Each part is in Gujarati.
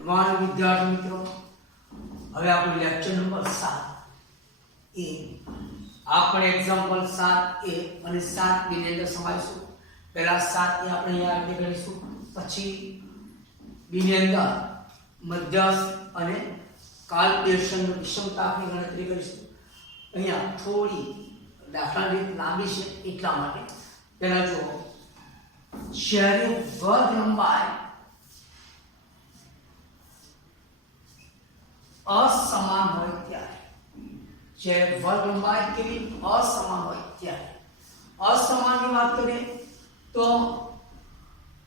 પ્રમાણ વિદ્યાર્થી મિત્રો, હવે આપણું લેક્ચર નંબર 7 એ આપણે એક્ઝામ્પલ 7a અને 7b ની અંદર સમાવીશું. પહેલા 7a આપણે અહીંયા આગળ ગણીશું, પછી b ની અંદર મધ્યસ્થ અને કાલ્પનિર્દેશનની વિષમતા આપણે ગણતરી કરીશું. અહીંયા થોડી દાખલા રીત લાંબી છે એટલા માટે પહેલા જુઓ, જ્યારે વર્ગ લંબાઈ असमान હોય ત્યારે, જ્યારે વર્ગ લંબાઈ કેવી અસમાન હોય ત્યારે, અસમાનની વાત કરીએ તો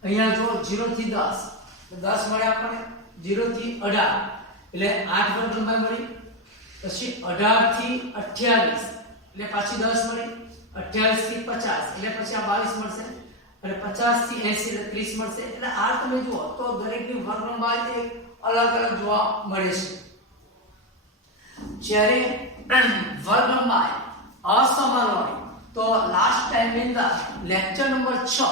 અહીંયા જો 0 થી 10 તો 10 મળે આપણને, 0 થી 18 એટલે 8 વર્ગ લંબાઈ મળી, પછી 18 થી 28 એટલે પાછી 10 મળી, 28 થી 50 એટલે પછી આ 22 મળશે, અને 50 થી 80 એટલે 30 મળશે. એટલે આ તમે જુઓ તો દરેકની વર્ગ લંબાઈ એક અલગ અલગ જોવા મળે છે. જ્યારે વર્ગ લંબાઈ અસમાન હોય તો લાસ્ટ ટાઈમ ની અંદર લેક્ચર નંબર 6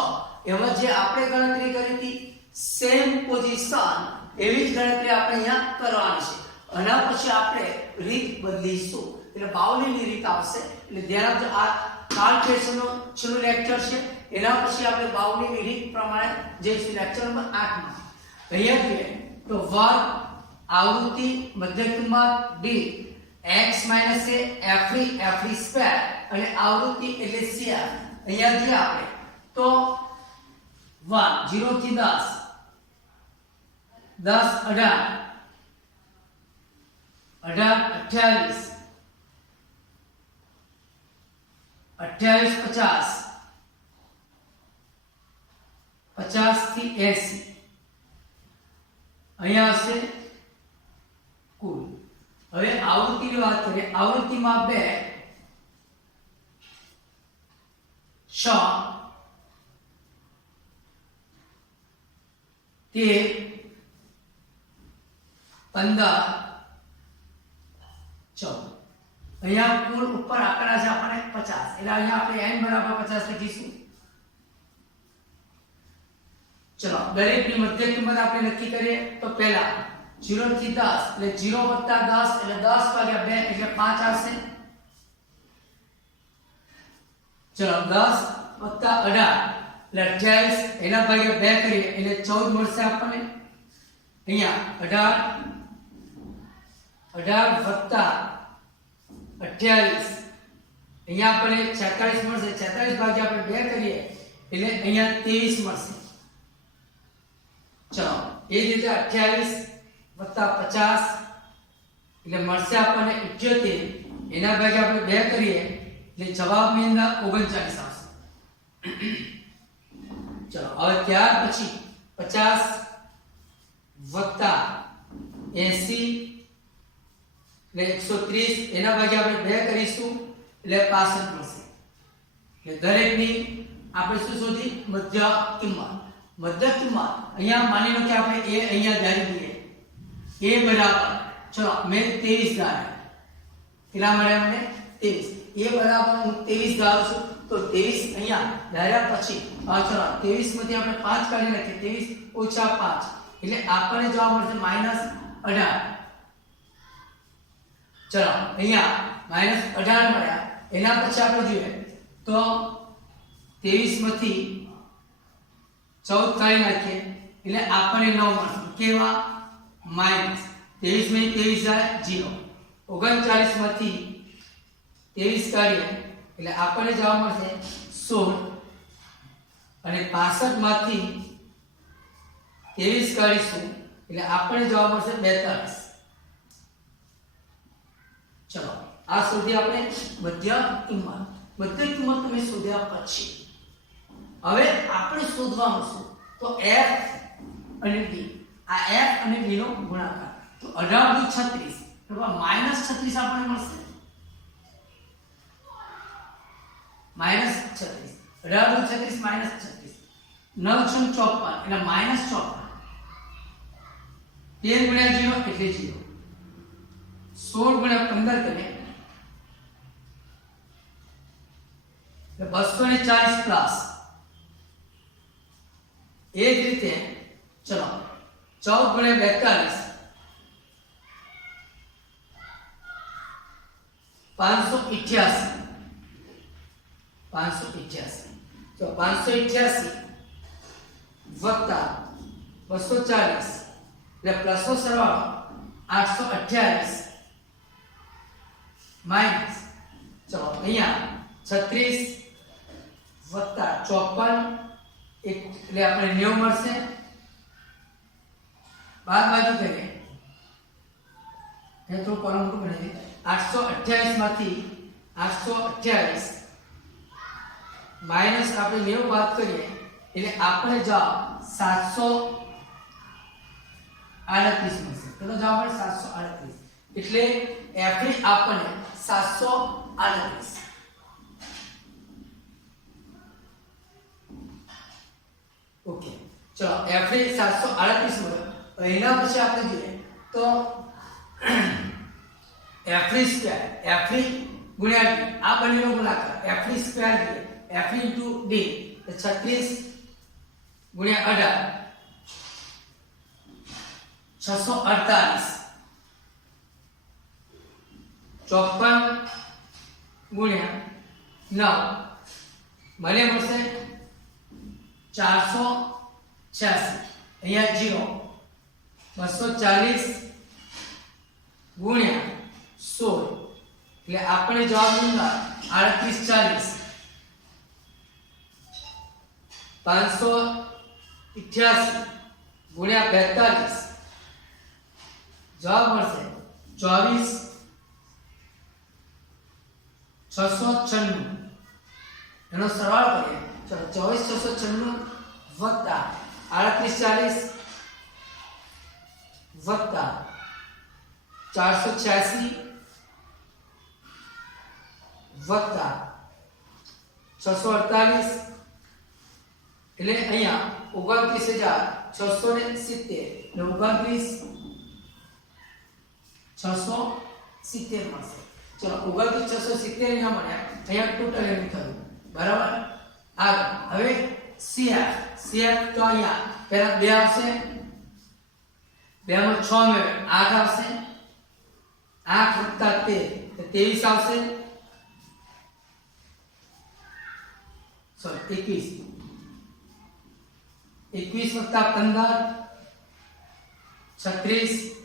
એમાં જે આપણે ગણતરી કરી હતી સેમ પોઝિશન એવી જ ગણતરી આપણે અહીંયા કરવાની છે. આના પછી આપણે રીત બદલીશું એટલે બાવલીની રીત આવશે. એટલે ધ્યાન આપજો, આ કાલ્પનિર્દેશનનો છેલ્લું લેક્ચર છે, એના પછી આપણે બાવલીની રીત પ્રમાણે જઈશું લેક્ચર નંબર 8 માં. અહીંયા જોઈએ તો વર્ગ, आवृत्ति, मध्य किंमत d, x - a f square અને આવૃત્તિ એટલે CR. અહીંયા જે આપણે તો 1 0 થી 10 10 18 28 50 50 થી 80 અહીંયા હશે કુલ. હવે આવૃત્તિની વાત કરીએ, આવૃત્તિમાં 2 6 13 15 14 અહીંયા કુલ ઉપર આંકડા છે આપણે 50 એટલે અહીંયા આપણે n બરાબર 50 લખીશું. ચલો દરેકની મધ્ય કિંમત આપણે નક્કી કરીએ તો પહેલા 0 થી 10 એટલે 0 + 10 એટલે 10 ભાગ્યા 2 એટલે 5 આવશે. ચલો 10 + 18 એટલે 28 એના ભાગ્યા 2 કરીએ એટલે 14 મળશે આપણને. અહીંયા 18 + 28 અહીંયા આપણને 46 મળશે. 46 ભાગ્યા આપણે 2 કરીએ એટલે અહીંયા 23 મળશે. ચલો એ જ રીતે 28 + 50 એટલે મળશે આપણને 78, એના ભાગ્યા આપણે 2 કરીએ એટલે જવાબની અંદર 39 આવશે. ચલો હવે ત્યાર પછી 50 + 80 એટલે 130, એના ભાગ્યા આપણે 2 કરીશું એટલે 65 મળશે. એટલે દરેકની આપણે શું શોધી મધ્ય કિંમત. મધ્ય કિંમત અહીંયા માની લો કે આપણે a અહીંયા ધારી દઈએ, a બરાબર ચલો મેં 23 ધાર્યા, કેટલા મળ્યા મને 23, a બરાબર હું 23 ધારું છું તો 23 અહીંયા ધાર્યા પછી ચલો 23 માંથી આપણે 5 કાઢી નાખીએ, 23 - 5 એટલે આપણને જવાબ મળશે -18. ચલો અહીંયા -18 મળ્યા, એના પછી આપણે જોઈએ તો 23 માંથી 14 કાઢી નાખીએ એટલે આપણને 9 મળશે. કેવા માઈનસ 23 માંથી 23 જાય 0, 39 માંથી 23 કાઢીએ એટલે આપણને જવાબ મળશે 16, અને 65 માંથી 23 કાઢીશું એટલે આપણને જવાબ મળશે 42. ચલો આ સુધી આપણે મધ્ય કિંમત. મધ્ય કિંમત તમે શોધ્યા પછી હવે આપણે શોધવાનું છે તો f અને d. આ f અને d નો ગુણાકાર તો 18 * 36 એટલે -36 આપણને મળશે. -36 18 * 36 -36 9 × 54 એટલે -54, 13 × 0 એટલે 0, 16 × 15 કરીએ એટલે 240 પ્લસ. એ જ રીતે ચલો 14 ગુણ્યા 42 588 તો 588 વત્તા 240 એટલે પ્લસનો સરવાળો 828 માઈનસ ચલો અહીંયા 36 વત્તા 54 એટલે આપણે 90 મળશે બાદબાકી કરીએ એ થોડું કોલમ મોટું બનાવી 828 માંથી 828 માઈનસ આપણે 90 બાદ કરીએ એટલે આપણે જવાબ 738 મળશે કેટલો જવાબ મળે 738 એટલે એફડી આપણને 738 ઓકે ચલો એફડી 738 મળ્યો એના પછી આપણે જોઈએ તો એફડી સ્ક્વેર એફડી ગુણ્યા ડી આ બંનેનો ગુણાકાર FD square D FD into D તો 36 ગુણ્યા 18 648 54 ગુણ્યા 9 મને મળશે 486 અહીંયા 0 240 ગુણ્યા 16 એટલે આપણે જવાબ મળ્યો 3840 588 ગુણ્યા 42 જવાબ મળશે 24696 એનો સરવાળો કરીએ ચલો 24696 વત્તા 3840 વત્તા 486 વત્તા 648 એટલે અહીંયા 29670 ને 29670 મળશે ચલો 29670 અહીંયા મળ્યા અહીંયા ટોટલ એમ થયું બરાબર આગળ હવે CF તો અહીંયા પહેલા 2 આવશે 2 માં 6 મેળવે 8 આવશે 8 વત્તા 13 23 આવશે સોરી 21 વત્તા 15 36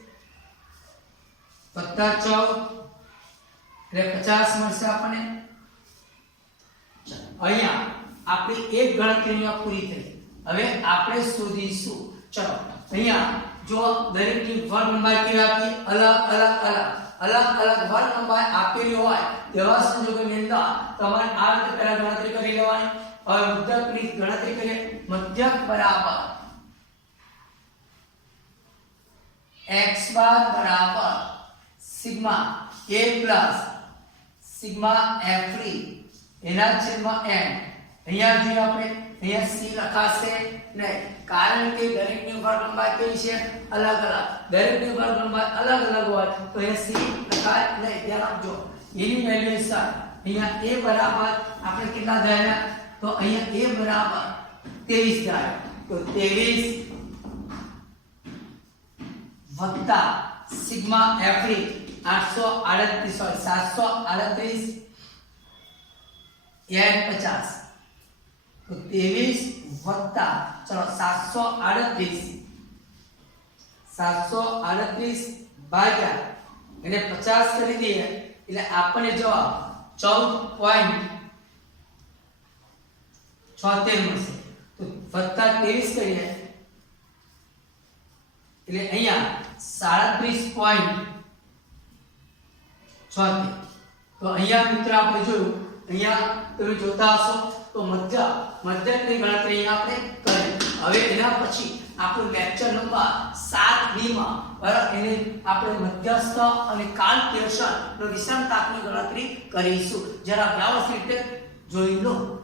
વત્તા 14 એટલે 50 મળશે આપણને અહીંયા આપણી એક ગણતરી પૂરી થઈ હવે આપણે શોધીશું ચલો અહીંયા જો દરેકની વર્ગ લંબાઈ કેવી આપી અલગ અલગ વર્ગ લંબાઈ આપેલી હોય તેવા સંજોગોની અંદર તમારે આ રીતે પહેલા ગણતરી કરી લેવાની હવે મધ્યકની ગણતરી કરીએ મધ્યક બરાબર x બાર બરાબર sigma a plus sigma f3 એના છેદમાં n અહીંયા જે આપણે અહીંયા c લખાશે નહીં કારણ કે દરેકની વર્ગ લંબાઈ કેવી છે અલગ અલગ દરેકની વર્ગ લંબાઈ અલગ અલગ હોય તો અહીંયા c લખાય નહીં ધ્યાન આપજો એની વેલ્યુએશન અહીંયા a બરાબર આપણે કેટલા ધાર્યા તો અહીંયા a બરાબર 23 ધાર્યા તો 23 વત્તા સિગ્મા f3 738 એડ 50 તો 23 વત્તા ચલો 738 ભાગ્યા એને 50 કરી દઈએ એટલે આપણને જવાબ 14.76 મળશે તો વત્તા 23 કરીએ એટલે અહીંયા 37.76 તો અહીંયા મિત્ર આપણે જોયું અહીંયા તમે જોતા હશો તો મધ્યકની ગણતરી આપણે કરી હવે એના પછી આપણો લેક્ચર નંબર 7B માં બરાબર એને આપણે મધ્યસ્થ અને કાલ્પનિર્દેશન નો વિષમતાની ગણતરી કરીશું જરા વ્યવસ્થિત રીતે જોઈ લો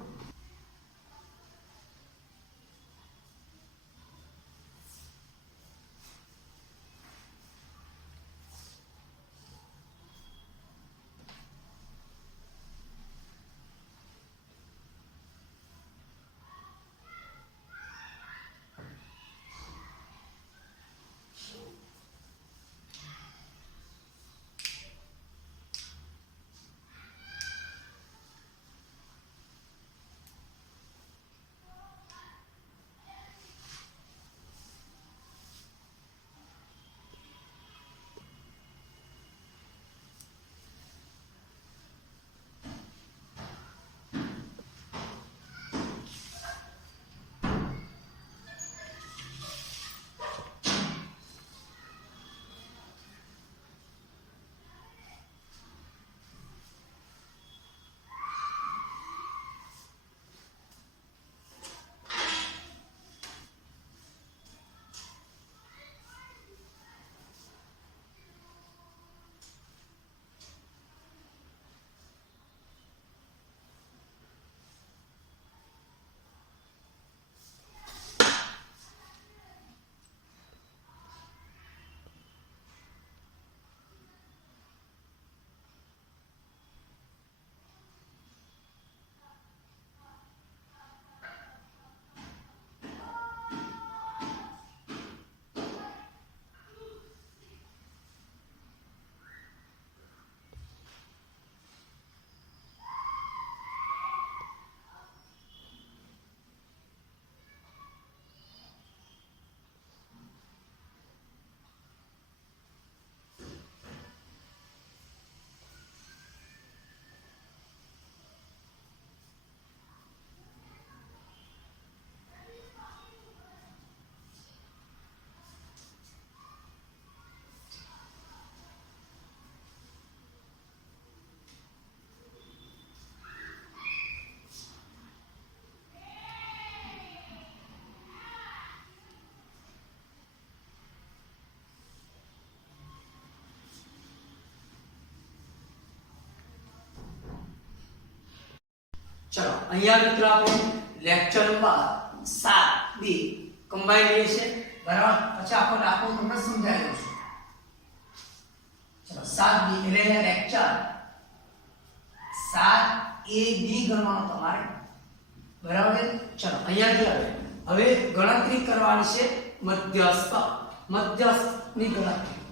ચલો અહીંયા મિત્રો આપણે લેક્ચર નંબર 7 બી કમ્બાઈન લઈએ છે બરાબર પછી આખો દાખલો તમને સમજાવી દઉં છું ચલો 7 બી એટલે લેક્ચર 7 એ બી ગણવાનો તમારે બરાબર ચલો અહીંયા જે હવે ગણતરી કરવાની છે મધ્યસ્થની ગણતરી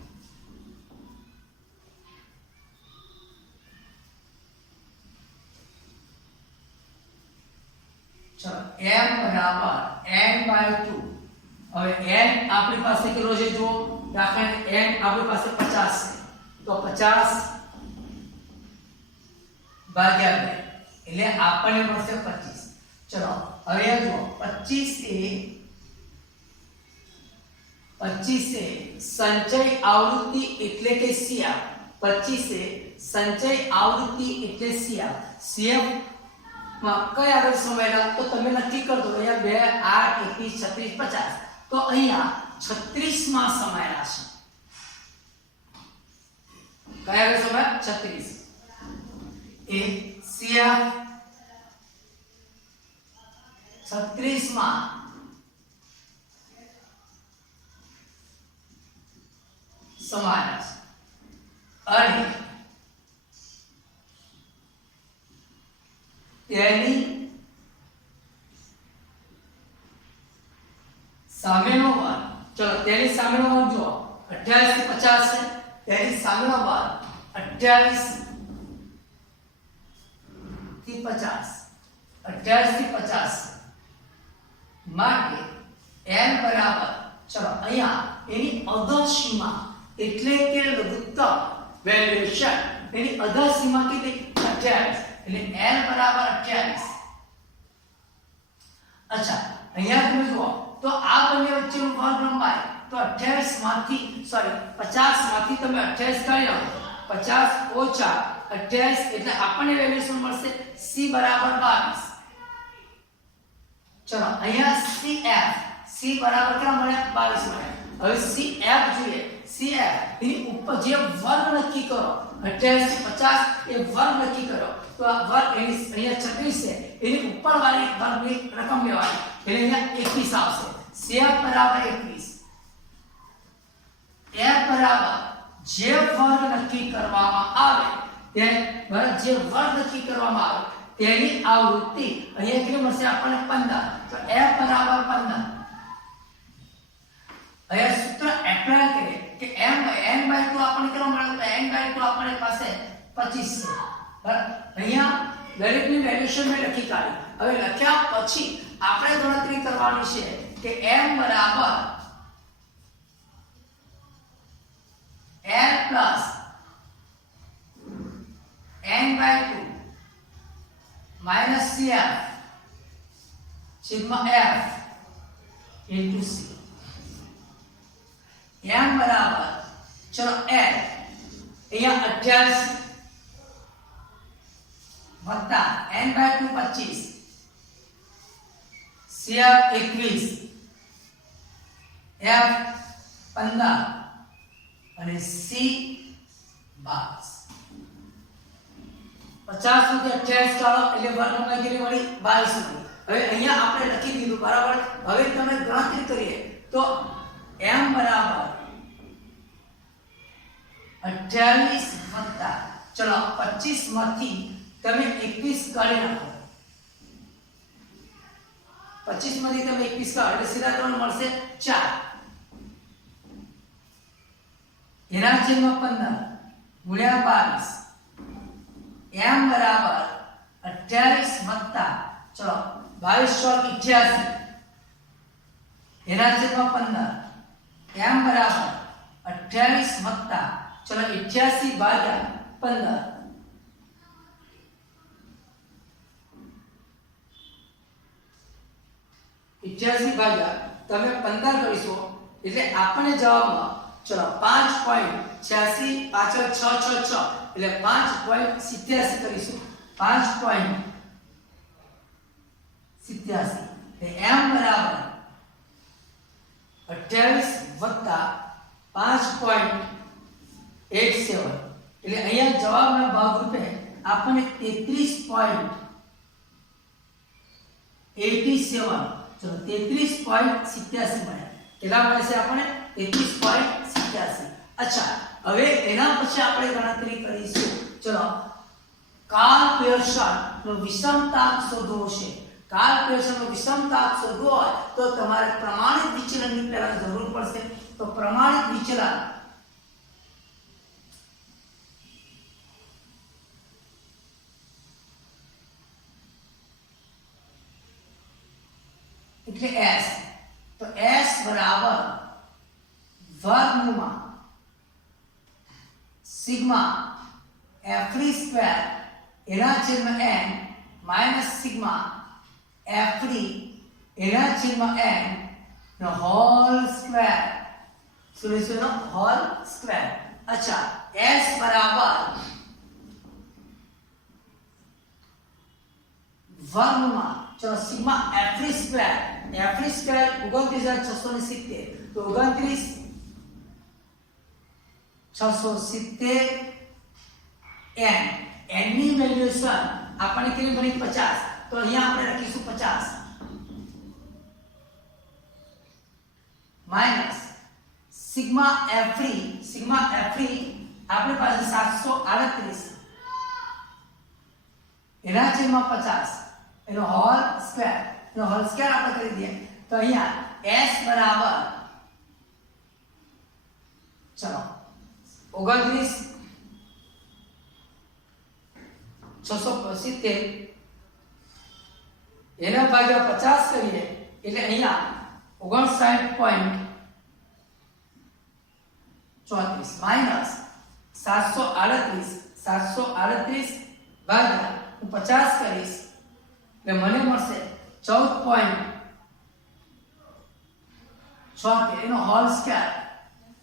ચલો m બરાબર n/2 હવે n આપણી પાસે કેટલો છે જો દાખલા n આપણી પાસે 50 છે તો 50 ભાગ્યા 2 એટલે આપણને મળશે 25 ચલો હવે જો 25 એ સંચય આવૃત્તિ એટલે કે CF 25 એ સંચય આવૃત્તિ એટલે CF માં કઈ આગળ સમયલા તો તમે નક્કી કરજો અહીંયા 2 8 21 36 50 તો અહીંયા 36 માં સમાયેલા છે કયા આગળ સમય 36 એ CF 36 માં સમાયેલા છે અને તેની સામેનો વર્ગ ચલો તેની સામેનો વર્ગ જો 28 થી 50 છે તેની સામેનો વર્ગ 28 થી 50 28 થી 50 માટે n બરાબર ચલો અહીંયા એની અધર સીમા એટલે કે લઘુત્તમ વેલ્યુએશન એની અધર સીમા કેટલી 28 એટલે n બરાબર 28 અચ્છા અહીંયા તમે જુઓ તો આ બંને વચ્ચેનું વર્ગ લંબાઈ તો 28 માંથી 50 માંથી તમે 28 કાઢી નાખો 50 ઓછા 28 એટલે આપણને વેલ્યુ શું મળશે c બરાબર 22 ચલો અહીંયા c બરાબર કેટલા મળ્યા 22 મળ્યા હવે cf જોઈએ cf એની ઉપર જે વર્ગ નક્કી કરો 28 થી 50 એ વર્ગ નક્કી કરો તો આ વર્ગ એની અહીંયા 36 છે એની ઉપર વાળી વર્ગની રકમ લેવાની એટલે અહીંયા 21 આવશે cf બરાબર 21 f બરાબર જે વર્ગ નક્કી કરવામાં આવે તે જે વર્ગ નક્કી કરવામાં આવે તેની આવૃત્તિ અહીંયા કેટલી મળશે આપણને 15 તો f બરાબર 15 અહીંયા સૂત્ર એપ્લાય કરીએ કે n/2 આપણને કેટલો મળે તો n/2 આપણને પાસે 25 છે બરાબર અહીંયા દરેકની વેલ્યુએશન મેં લખી કાઢી હવે લખ્યા પછી આપણે ગણતરી કરવાની છે કે m બરાબર l plus n/2 minus cf sigma f into c m બરાબર ચલો l અહીંયા 28 વત્તા n/2 25 cf 21 f 15 અને c 22 50 માંથી 28 કાઢો એટલે વર્ગમૂળ કેટલી મળી 22 મળી હવે અહીંયા આપણે લખી દીધું બરાબર હવે તમે ગણતરી કરીએ તો m બરાબર 28 વત્તા ચલો 25 માંથી તમે 21 કાઢી નાખો 25 માંથી તમે 21 કાઢો એટલે સીધા તમને મળશે 4 એના છેદમાં 15 ગુણ્યા 22 m બરાબર 28 વત્તા ચલો 22 88 એના છેદમાં 15 m બરાબર 28 વત્તા ચલો 88 ભાગ્યા 15 88 ભાગ્યા તમે 15 કરીશો એટલે આપણને જવાબમાં ચલો 5.86 પાછળ 6 એટલે 5.87 કરીશું 5.87 m બરાબર 28 વત્તા 5.87 એટલે અહીંયા જવાબના ભાગ રૂપે આપણને 33.87 87 ચલો 33.87 મળે કેટલા મળે છે આપણે 33.87 અચ્છા હવે એના પછી આપણે ગણતરી કરીશું ચલો કાર્લ પિયર્સન નો વિષમતાંક શોધવો છે કાર્લ પિયર્સન નો વિષમતાંક શોધવો હોય તો તમારે પ્રમાણિત વિચલનની પહેલા જરૂર પડશે તો પ્રમાણિત વિચલન એટલે s તો s બરાબર વર્ગમૂળમાં સિગ્મા f3 સ્ક્વેર એના છેદમાં n માઈનસ સિગ્મા f3 એના છેદમાં n નો હોલ સ્ક્વેર સોલ્યુશન નો હોલ સ્ક્વેર अच्छा s બરાબર વર્ગમૂળમાં चलो सिग्मा f3 स्क्वायर 29670 तो 29670 n n ની વેલ્યુએશન આપણે કેટલી બની 50 તો અહીંયા આપણે લખીશું 50 માઈનસ સિગ્મા f3 આપણી પાસે 738 એના છેદમાં 50 એનો હોલ સ્ક્વેર આપણે કરી દઈએ તો અહીંયા s બરાબર ચલો 29670 એના ભાગ્યા 50 કરીએ એટલે અહીંયા 59.34 માઈનસ 738 ભાગ્યા હું 50 કરીશ એટલે મને મળશે 14.76 એનો હોલ સ્ક્વેર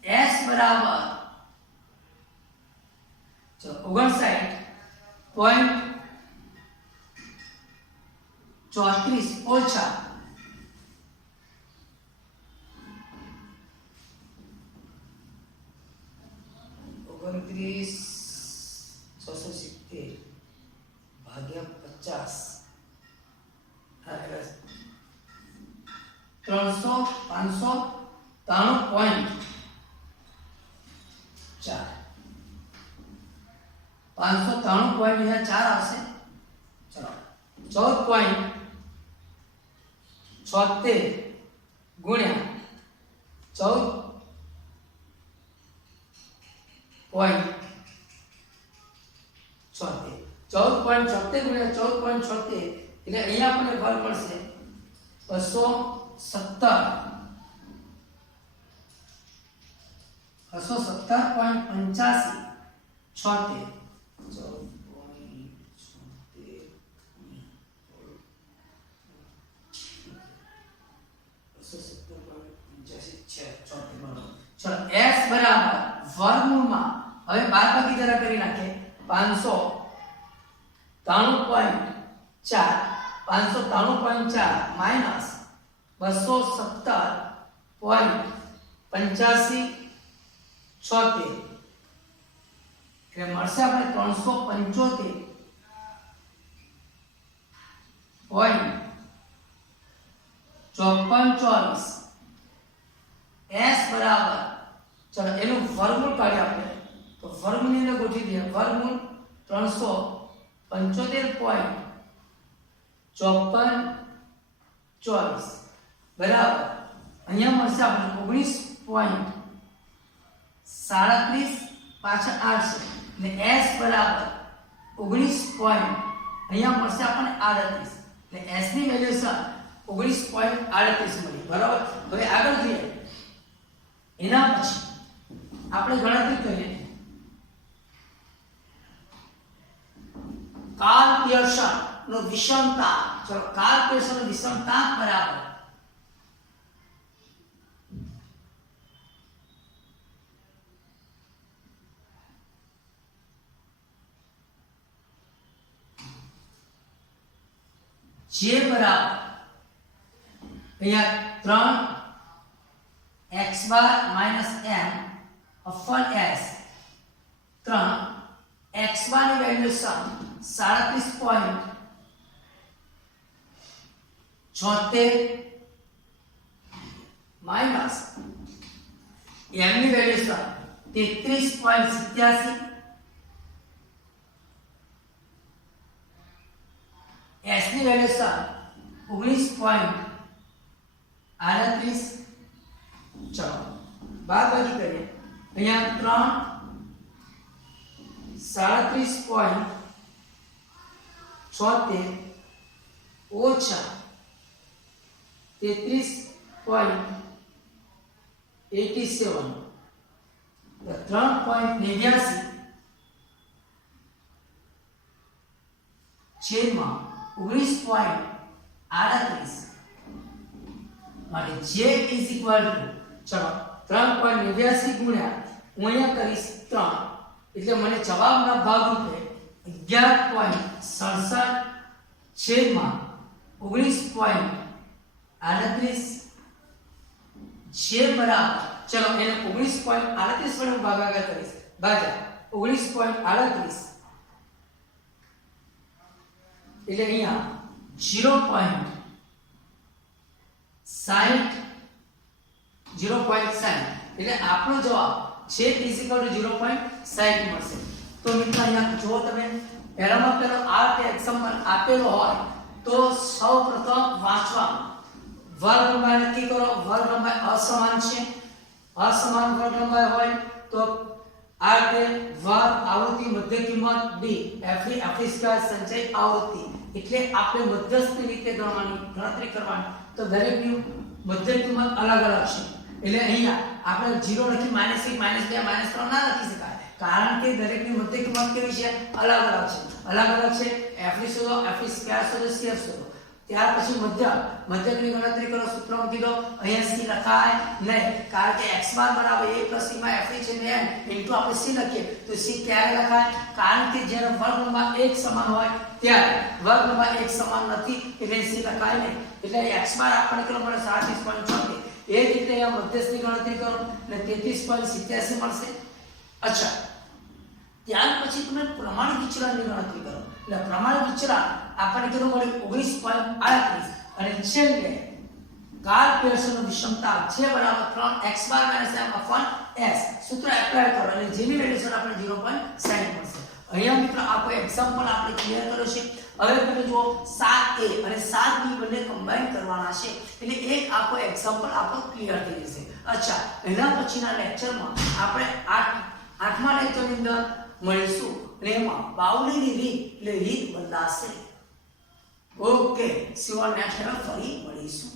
s બરાબર 59.34 ઓછા 29.670 ભાગ્યા 50 593.4 આવશે ચલો 14.76 ગુણ્યા 14.76 ગુણ્યા 14.76 એટલે અહીંયા આપણને વર્ગ મળશે 217.85 76 ચલો x બરાબર વર્ગમૂળમાં હવે બાદબાકી જરા કરી નાખીએ 593.4 માઈનસ 217.85 76 એટલે મળશે આપણે 375.54 s બરાબર ચલો એનું વર્ગમૂળ કાઢીએ આપણે તો વર્ગમૂળની અંદર ગોઠવી દઈએ વર્ગમૂળ 375.54 બરાબર અહીંયા મળશે આપણે 19.37 પાછળ 8 છે એટલે s બરાબર 19. અહીંયા મળશે આપણને 38 એટલે s ની વેલ્યુ 19.38 મળી બરાબર હવે આગળ જોઈએ એના પછી આપણે ગણતરી કરીએ કાર્લ પિયર્સન નો વિષમતાંક ચલો કાર્લ પિયર્સન નો વિષમતાંક બરાબર જે બરાબર અહીંયા 3 x બાર માઈનસ m અપન s 3 x બાર ની વેલ્યુ 37.74 76 માઈનસ m ની વેલ્યુ છે 33.87, s ની વેલ્યુ છે 19.38. ચલો બાદબાકી કરીએ. અહીંયા 3 37.76 ઓછા 33.87 3.89 છેદમાં 19.38 માટે j ઇઝ ઇક્વલ ટુ ચલો 3.89 ગુણ્યા હું અહીંયા કરીશ 3 એટલે મને જવાબના ભાગરૂપે 11.67 છેદમાં 19.38 જે બરાબર ચલો એને 19.38 વડે હું ભાગાકાર કરીશ ભાગ્યા 19.38 એટલે અહીંયા 0.60 એટલે આપણો જવાબ છે ઇઝ ઇક્વલ ટુ 0.60 મળશે. તો મિત્રો અહીંયા જો તમે પહેલામાં પેલો આ એક્ઝામ્પલ આપેલો હોય તો સૌપ્રથમ વાંચવાનું. વર્ગ લંબાઈ નક્કી કરો. વર્ગ લંબાઈ અસમાન છે. અસમાન વર્ગ લંબાઈ હોય તો આ રીતે વર્ગ આવૃત્તિ મધ્ય કિંમત b f સ્ક્વેર સંચય આવૃત્તિ એટલે આપણે મધ્યસ્થ રીતે ગણતરી કરવાની. તો દરેકની મધ્ય કિંમત અલગ અલગ છે એટલે અહીંયા આપણે 0 લખી -1 -2 -3 ના લખી શકાય કારણ કે દરેકની મધ્ય કિંમત કેવી છે અલગ અલગ છે. અલગ અલગ છે f ની શોધો f સ્ક્વેર શોધો cf શોધો. ત્યાર પછી મધ્યકની ગણતરી કરો. સૂત્ર મૂકી દો. અહીંયા c લખાય નહીં કારણ કે x બાર બરાબર a + c માં f છે ને n ઇન્ટુ આપણે c લખીએ તો c ક્યારે લખાય કારણ કે જ્યારે વર્ગ લંબાઈ એક સમાન હોય ત્યારે વર્ગ લંબાઈ એક સમાન નથી એટલે c લખાય નહીં. એટલે x બાર આપણને કેટલો મળે 37.74. એ જ રીતે અહીંયા મધ્યસ્થની ગણતરી કરો એટલે 33.87 મળશે. અચ્છા ત્યાર પછી તમે પ્રમાણિત વિચલનની ગણતરી કરો એટલે પ્રમાણિત વિચલન આપણને કેટલું મળ્યું 19.38 અને છેલ્લે કાલ પેયર્સનનો વિષમતાંક છે બરાબર 3x બાર - m/s સૂત્ર એપ્લાય કરો એટલે જેની વેલ્યુ આપણે 0.60 મળશે. અહીંયા મિત્રો આ કોઈ એક્ઝામ્પલ આપણે ક્લિયર કર્યો છે. હવે તમે જુઓ 7a અને 7b બંને કમ્બાઈન કરવાના છે એટલે એક આખો એક્ઝામ્પલ આપણો ક્લિયર થઈ જશે. અચ્છા એના પછીના લેક્ચરમાં આપણે 8મા લેક્ચરની અંદર મળીશું અને એમાં બાવલીની રીત એટલે રીત બદલાશે. Okay C you on next ફરી મળીશું.